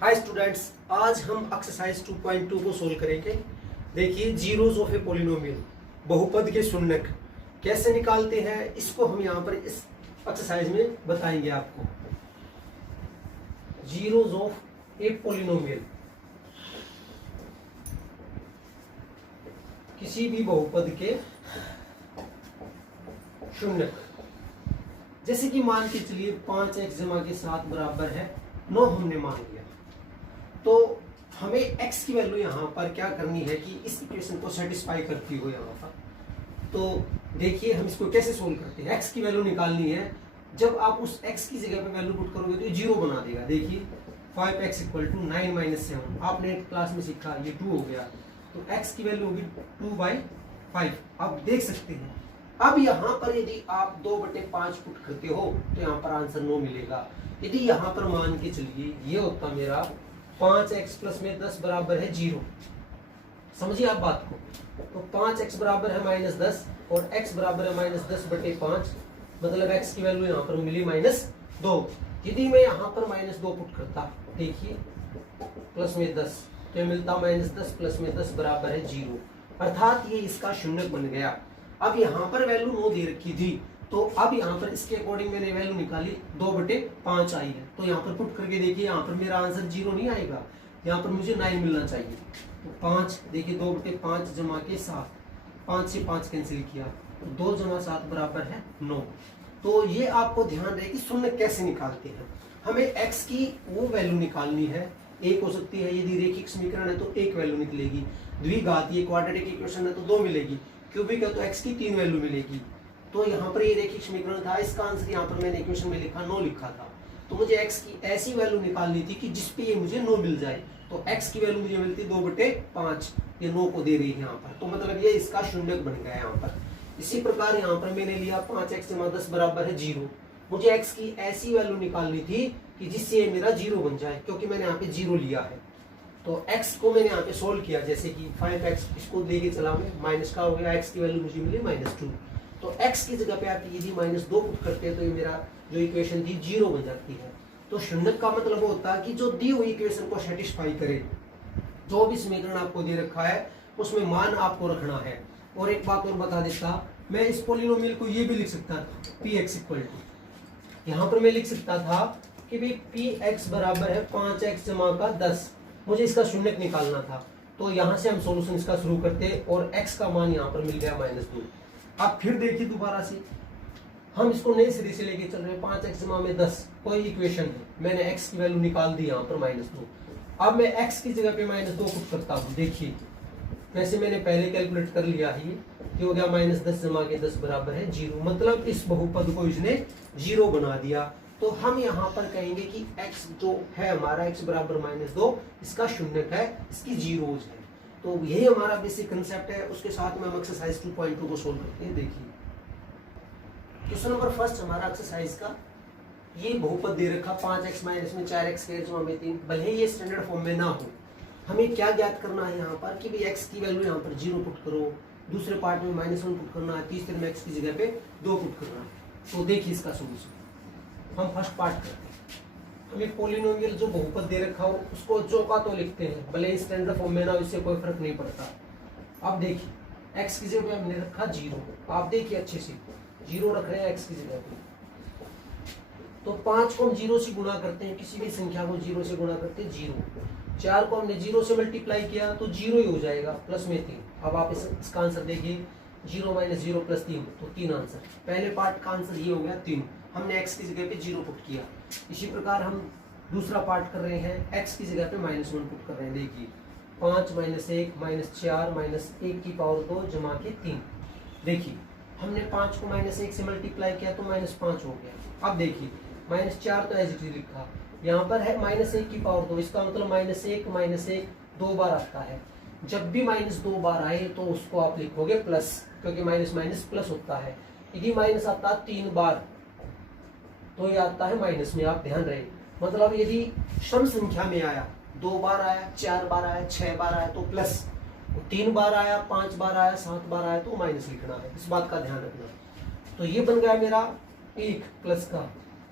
Hi students, आज हम exercise 2.2 को सोल्व करेंगे। देखिए, जीरोस ऑफ ए पॉलिनोमियल, बहुपद के शून्यक कैसे निकालते हैं, इसको हम यहाँ पर इस एक्सरसाइज में बताएंगे आपको। जीरोस ऑफ ए पॉलिनोमियल, किसी भी बहुपद के शून्यक, जैसे कि मान के चलिए 5x जमा के 7 बराबर है 9 हमने मान लिया, तो हमें x की वैल्यू यहाँ पर क्या करनी है कि इस इक्वेशन को सेटिस्फाई करती हो यहाँ पर। तो देखिए हम इसको कैसे सोल्व करते हैं। x की वैल्यू निकालनी है, जब आप उस x की जगह पे वैल्यू पुट करोगे तो ये 0 बना देगा। देखिए 5x = 9 - 7, आपने क्लास में सीखा, ये 2 हो गया, तो x की वैल्यू होगी 2/5। आप देख सकते हैं, अब यहाँ पर यदि आप 2/5 पुट करते हो तो यहाँ पर आंसर 9 मिलेगा। यदि यहाँ पर मान के चलिए ये होता मेरा 5x प्लस में 10 बराबर है 0, समझिए आप बात को। तो 5x बराबर है -10 और x बराबर है -10/5, मतलब x की वैल्यू यहाँ पर मिली -2। यदि मैं यहाँ पर -2 पुट करता, देखिए प्लस में 10, तो मिलता -10 प्लस में 10 बराबर है 0, अर्थात ये इसका शून्यक बन गया। अब यहाँ पर वैल्यू 9 दे रखी थी, तो अब यहाँ पर इसके अकॉर्डिंग मैंने वैल्यू निकाली 2/5 आई है, तो यहाँ पर पुट करके देखिए यहाँ पर मेरा आंसर 0 नहीं आएगा, यहाँ पर मुझे 9 मिलना चाहिए। तो 5, देखिए 2/5 जमा के 7, 5 से 5 कैंसिल किया, तो 2 जमा 7 बराबर है 9। तो ये आपको ध्यान रहे कि शून्य कैसे निकालते हैं। हमें x की वो वैल्यू निकालनी है, एक हो सकती है, यदि रेखिक समीकरण है तो एक वैल्यू निकलेगी, द्विघातीय क्वाड्रेटिक इक्वेशन है तो 2 मिलेगी, क्यूबिक है तो x की 3 वैल्यू मिलेगी। तो यहाँ पर ये रेखिक समीकरण था, इसका आंसर यहाँ पर मैंने इक्वेशन में लिखा 9 लिखा था, तो मुझे x की ऐसी वैल्यू निकालनी थी कि जिसपे ये मुझे 9 मिल जाए। तो x की वैल्यू मुझे मिलती 2/5, ये 9 को दे रही है यहाँ पर, तो मतलब ये इसका शून्यक बन गया यहाँ पर। इसी प्रकार यहाँ पर मैंने लिया 5x जमा 10 बराबर है 0, मुझे x की ऐसी वैल्यू निकालनी थी कि जिससे ये मेरा 0 बन जाए, क्योंकि मैंने यहाँ पे 0 लिया है। तो x को मैंने यहाँ पे सोल्व किया, जैसे कि 5x इसको लेके चला मैं, माइनस का हो गया, x की वैल्यू मुझे मिली -2। तो x की जगह पे आप यदि -2 पुट करते हैं तो ये मेरा जो इक्वेशन थी 0 बन जाती है। तो शून्यक का मतलब होता है कि जो दी हुई इक्वेशन को सेटिस्फाई करे, जो भी समीकरण आपको दे रखा है उसमें मान आपको रखना है। और एक बात और बता देता, मैं इस पॉलिनोमियल को ये भी लिख सकता था, px = यहाँ पर मैं लिख सकता था कि भाई px बराबर है 5x जमा का 10, मुझे इसका शून्यक निकालना था। तो यहाँ से हम सॉल्यूशन इसका शुरू करते और x का मान यहाँ पर मिल गया -2। अब फिर देखिए दोबारा से हम इसको नए सिरे से लेके चल रहे हैं, 5x जमा में 10 कोई इक्वेशन है, मैंने x की वैल्यू निकाल दी यहाँ पर -2। अब मैं x की जगह पे -2 पुट करता हूँ, देखिए वैसे मैंने पहले कैलकुलेट कर लिया है, ये हो गया -10 जमा के 10 बराबर है 0, मतलब इस बहुपद को इसने 0 बना दिया। तो हम यहाँ पर कहेंगे कि x जो है हमारा x बराबर -2, इसका शून्यक है, इसकी जीरोज है। तो यही हमारा बेसिक कंसेप्ट है, उसके साथ में हम एक्सरसाइज 2.2 को सोल्व करते हैं। देखिए क्वेश्चन नंबर फर्स्ट हमारा एक्सरसाइज का, ये बहुपद दे रखा 5x - 4x जमा में 3, भले ये स्टैंडर्ड फॉर्म में ना हो, हमें क्या ज्ञात करना है यहाँ पर कि भाई x की वैल्यू यहाँ पर 0 पुट करो, दूसरे पार्ट में -1 पुट करना है, तीसरे में x की जगह पे 2 पुट करना है। तो देखिए इसका सोल्यूशन हम फर्स्ट पार्ट करते हैं। हमें पॉलिनोमियल जो बहुपद दे रखा हो उसको चौका तो लिखते हैं, भले ही स्टैंडर्ड फॉर्म में ना, इससे कोई फर्क नहीं पड़ता। अब देखिए x की जगह पे हमने रखा 0, आप देखिए अच्छे से 0 रख रहे हैं x की जगह पे। तो 5 को हम 0 से गुणा करते हैं, किसी भी संख्या को 0 से गुणा करते हैं 0। 4 को हमने 0 से मल्टीप्लाई किया तो 0 ही हो जाएगा, प्लस में 3। अब आप इसका आंसर देखिए, 0 - 0 + 3, तो 3 आंसर। पहले पार्ट का आंसर ये हो गया 3, हमने x की जगह पे 0 पुट किया। इसी प्रकार हम दूसरा पार्ट कर रहे हैं, x की जगह पे -1 पुट कर रहे हैं। देखिए 5 - 1 - 4 - 1 की पावर 2 जमा के 3। देखिए हमने 5 को -1 से मल्टीप्लाई किया तो -5 हो गया। अब देखिए -4 तो एज इट इज लिखा, यहाँ पर है -1 की पावर 2, इसका मतलब -1 2 बार आता है। जब भी -2 बार आए तो उसको आप लिखोगे प्लस, क्योंकि माइनस प्लस होता है। यदि माइनस आता है 3 बार तो ये आता है माइनस में, आप ध्यान रहे। मतलब यदि सम संख्या में आया, 2 बार आया, 4 बार आया, 6 बार आया तो प्लस, 3 बार आया, 5 बार आया, 7 बार आया तो माइनस लिखना है, इस बात का ध्यान रखना। तो ये बन गया मेरा 1 प्लस का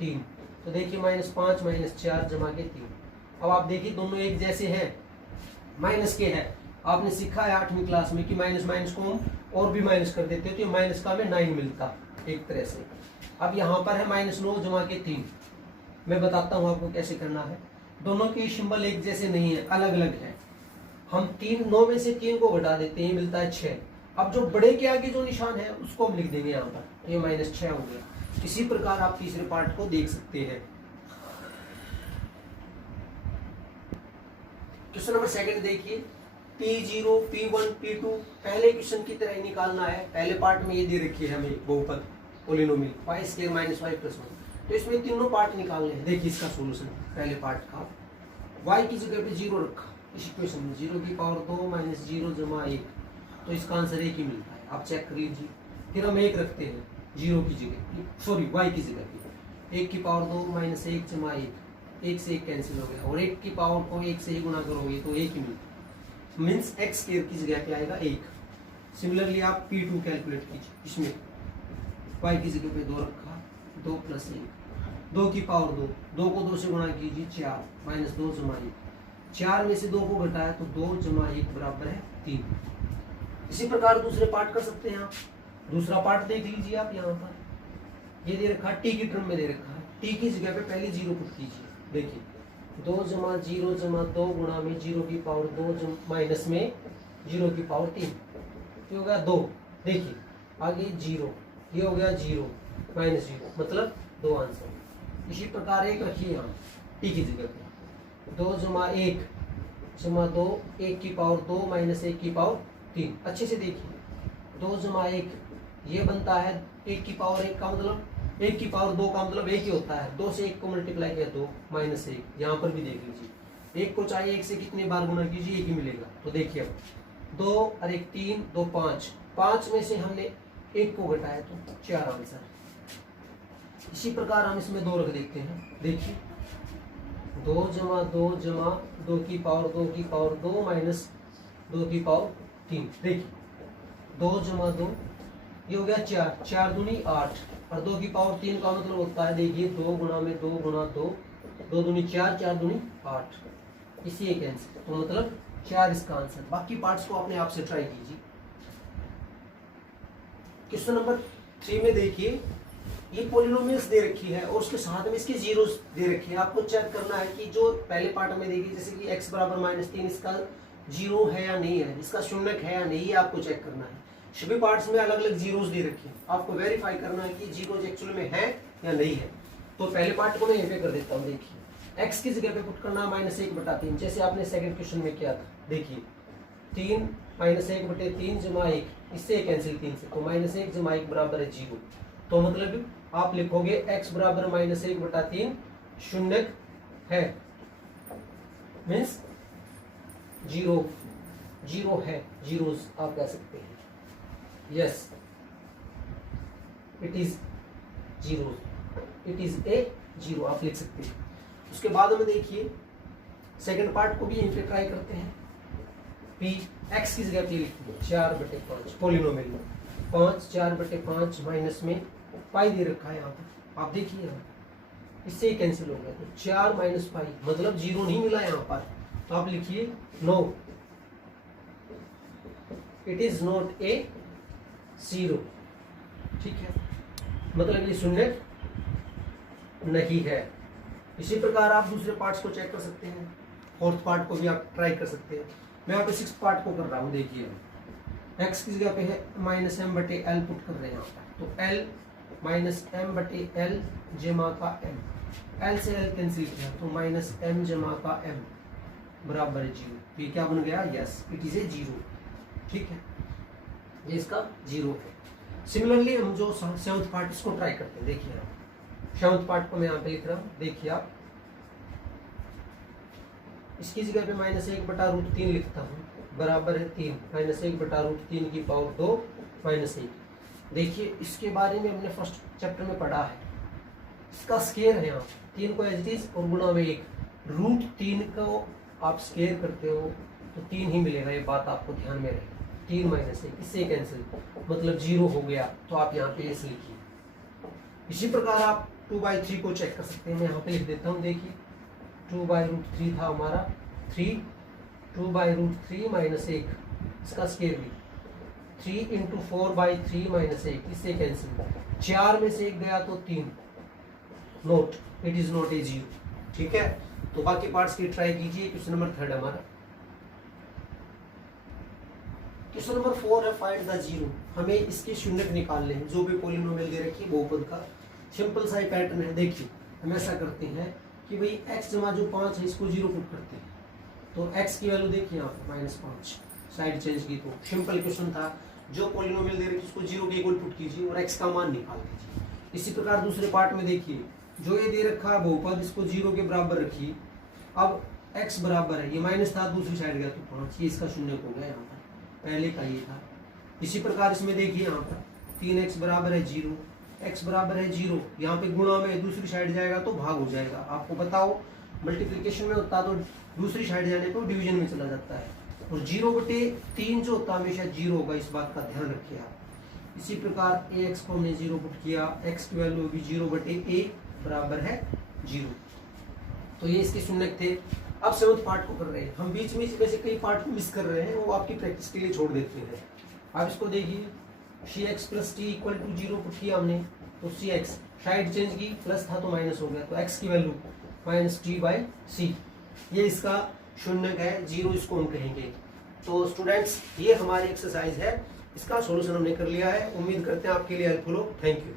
3, तो देखिए -5 - 4 जमा के 3। अब आप देखिए दोनों एक जैसे हैं, माइनस के है। आपने सीखा है 8वीं क्लास में कि माइनस माइनस को हम और भी माइनस कर देते हो तो ये माइनस का हमें 9 मिलता एक तरह से। अब यहाँ पर है -9 जमा के 3। मैं बताता हूँ आपको कैसे करना है। दोनों के सिंबल एक जैसे नहीं है, अलग अलग है। हम 9 में से 3 को घटा देते हैं, मिलता है 6। अब जो बड़े के आगे जो निशान है उसको हम लिख देंगे यहाँ पर, ये -6 हो गया। इसी प्रकार आप तीसरे पार्ट को देख सकते हैं। क्वेश्चन नंबर 2 देखिए, P0, P1, P2 पहले क्वेश्चन की तरह ही निकालना है। पहले पार्ट में ये दे रखी है हमें बहुपद पोलिनोमियल y² - y+1, तो इसमें तीनों पार्ट निकालने हैं। देखिए इसका सॉल्यूशन पहले पार्ट का, y की जगह पे 0 रखा इस इक्वेशन में, 0 की पावर 2 - 0 जमा 1, तो इसका आंसर 1 ही मिलता है। आप चेक कर लीजिए। फिर हम 1 रखते हैं 0 की जगह, सॉरी y की जगह पे, 1 की पावर 2 - 1 जमा 1, 1 से 1 कैंसिल हो गया, और 1 की पावर को 1 से ही गुणा करोगे तो 1 ही मिलता है, मीन्स x स्क्वायर की जगह पे आएगा 1। सिमिलरली आप P2 कैलकुलेट कीजिए, इसमें y की जगह पे 2 रखा, 2 + 1, 2 की पावर 2, 2 को 2 से गुणा कीजिए 4 - 2 जमा 1, 4 में से 2 को घटाया तो 2 जमा 1 बराबर है 3। इसी प्रकार दूसरे पार्ट कर सकते हैं आप। दूसरा पार्ट देख लीजिए आप, यहाँ पर ये दे रखा है, t की टर्म में दे रखा है, t की जगह पे पहले 0 पुट कीजिए। देखिए 2 जमा 0 जमा 2 गुणा में 0 की पावर 2 माइनस में 0 की पावर 3, ये हो गया 2। देखिए आगे 0, ये हो गया 0 - 0, मतलब 2 आंसर। इसी प्रकार 1 रखिए यहाँ t की जगह पे, 2 जमा 1 जमा 2, 1 की पावर 2 - 1 की पावर 3। अच्छे से देखिए 2 जमा 1 ये बनता है 1 की पावर 1 का मतलब, 1 की पावर 2 का मतलब 1 ही होता है। 2 से 1 को मल्टीप्लाई किया 2 - 1, यहाँ पर भी देख लीजिए। 1 को चाहे 1 से कितनी बार गुणा कीजिए 1 ही मिलेगा। तो देखिए अब 2 और 1 3, 2 5, 5 में से हमने 1 को घटाया तो 4 आंसर। इसी प्रकार हम इसमें 2 रख देते हैं। देखिए 2 जमा 2 जमा 2 की पावर 2 की पावर 2 माइनस 2 की पावर 3। देखिए 2 जमा 2 ये हो गया 4, 4 दूनी 8, और 2 की पावर 3 का मतलब होता है, देखिए 2 गुणा में 2 गुणा 2, 2 दूनी 4, 4 दूनी 8, इसी एक आंसर। तो मतलब 4 इसका आंसर। बाकी पार्ट्स को अपने आप से ट्राई कीजिए। क्वेश्चन नंबर 3 में देखिए, ये पोलिनोमियल्स दे रखी है और उसके साथ में इसके जीरोस दे रखे हैं। आपको चेक करना है कि जो पहले पार्ट में देखिए, जैसे कि x बराबर -3, इसका जीरो है या नहीं है, इसका शून्यक है या नहीं, ये आपको चेक करना है। सभी पार्ट्स में अलग अलग जीरोस दे रखे हैं, आपको वेरीफाई करना है कि जीरोस एक्चुअल में है या नहीं है। तो पहले पार्ट को मैं यहाँ पे कर देता हूँ। देखिए x की जगह पे पुट करना -1/3, जैसे आपने सेकंड क्वेश्चन में किया था। देखिए 3 - 1/3 जमा 1, इससे कैंसिल 3 से, तो -1 जमा 1 बराबर है 0। तो मतलब आप लिखोगे x बराबर -1/3 शून्यक है, मीन्स 0 है, जीरोस आप कह सकते हैं। Yes it is 0, it is a 0 आप लिख सकते हैं। उसके बाद में देखिए सेकंड पार्ट को भी यहीं पे ट्राई करते हैं। p x की जगह पे लिखिए 4/5 पोलिनोमियल में, 5 4/5 माइनस में पाई दे रखा है यहाँ पर, आप देखिए यहाँ इससे ही कैंसिल हो गया, तो 4 - पाई मतलब 0 नहीं मिला यहाँ पर। तो आप लिखिए no, it is not a 0, ठीक है, मतलब ये शून्य नहीं है। इसी प्रकार आप दूसरे पार्ट्स को चेक कर सकते हैं, फोर्थ पार्ट को भी आप ट्राई कर सकते हैं। मैं यहाँ पे 6th पार्ट को कर रहा हूँ। देखिए x की जगह पे है -m/l पुट कर रहे हैं यहाँ पर, तो l -m/l जमा का m, l से l कैंसिल किया तो -m जमा का m बराबर है 0। ये क्या बन गया? यस इट इज ए 0, ठीक है, ये इसका 0 है। सिमिलरली हम जो 7th पार्ट इसको ट्राई करते हैं। देखिए आप 7th पार्ट को मैं यहाँ पे लिख रहा हूँ। देखिए आप इसकी जगह पे -1/√3 लिखता हूँ, बराबर है 3, -1/√3 की पावर 2 -1। देखिए इसके बारे में हमने फर्स्ट चैप्टर में पढ़ा है, इसका स्केयर है यहाँ 3 को एज इट इज और गुणा में 1, √3 को आप स्केयर करते हो तो 3 ही मिलेगा, ये बात आपको ध्यान में रहे। 3 - 1 इससे कैंसिल मतलब 0 हो गया, तो आप यहाँ पे ऐसे लिखिए। इसी प्रकार आप 2/3 को चेक कर सकते हैं। मैं यहाँ पे लिख देता हूँ। देखिए 2/√3 था हमारा 3, 2/√3 माइनस 1 इसका स्केयर भी 3 इंटू 4/3 माइनस 1 इससे कैंसिल, 4 में से 1 गया तो 3, note it is not A zero. ठीक है, तो बाकी पार्ट्स की ट्राई कीजिए। क्वेश्चन नंबर 3 हमारा। क्वेश्चन नंबर 4 है फाइंड द जीरो। हमें इसके शून्य निकालने हैं, जो भी पॉलिनोमियल दे रखी है बहुपद का। सिंपल सा ही पैटर्न है, देखिए हम ऐसा करते हैं कि भाई x जमा जो 5 है इसको जीरो पुट करते हैं, तो x की वैल्यू देखिए यहाँ पे -5, साइड चेंज की। तो सिंपल क्वेश्चन था, जो पॉलिनोमियल दे रखी है उसको जीरो के इक्वल पुट कीजिए और x का मान निकाल दीजिए। इसी प्रकार दूसरे पार्ट में देखिए, जो ये दे रखा है बहुपद इसको जीरो के बराबर रखिए। अब x बराबर है, ये माइनस था दूसरी साइड गया तो 5, ये इसका शून्य हो गया, यहाँ पर पहले का ये था। इसी प्रकार इसमें देखिए यहाँ पर 3x बराबर है 0, x बराबर है 0, यहाँ पे गुणा में दूसरी साइड जाएगा तो भाग हो जाएगा। आपको बताओ मल्टीप्लिकेशन में होता तो दूसरी साइड जाने पर डिवीजन में चला जाता है, और 0/3 जो होता है हमेशा 0 होगा, इस बात का ध्यान रखिए आप। इसी प्रकार ax को हमने 0 पुट किया, x की वैल्यू होगी 0/a बराबर है 0। तो ये इसके शून्य थे। अब 7th पार्ट को कर रहे हैं हम, बीच में वैसे कई पार्ट को मिस कर रहे हैं, वो आपकी प्रैक्टिस के लिए छोड़ देते हैं। अब इसको देखिए, cx + t = 0 पुट किया हमने, तो cx साइड चेंज की, प्लस था तो माइनस हो गया, तो x की वैल्यू -t/c, ये इसका शून्य है 0, इसको हम कहेंगे। तो स्टूडेंट्स ये हमारी एक्सरसाइज है, इसका सॉल्यूशन हमने कर लिया है। उम्मीद करते हैं आपके लिए हेल्पफुल हो। Thank you.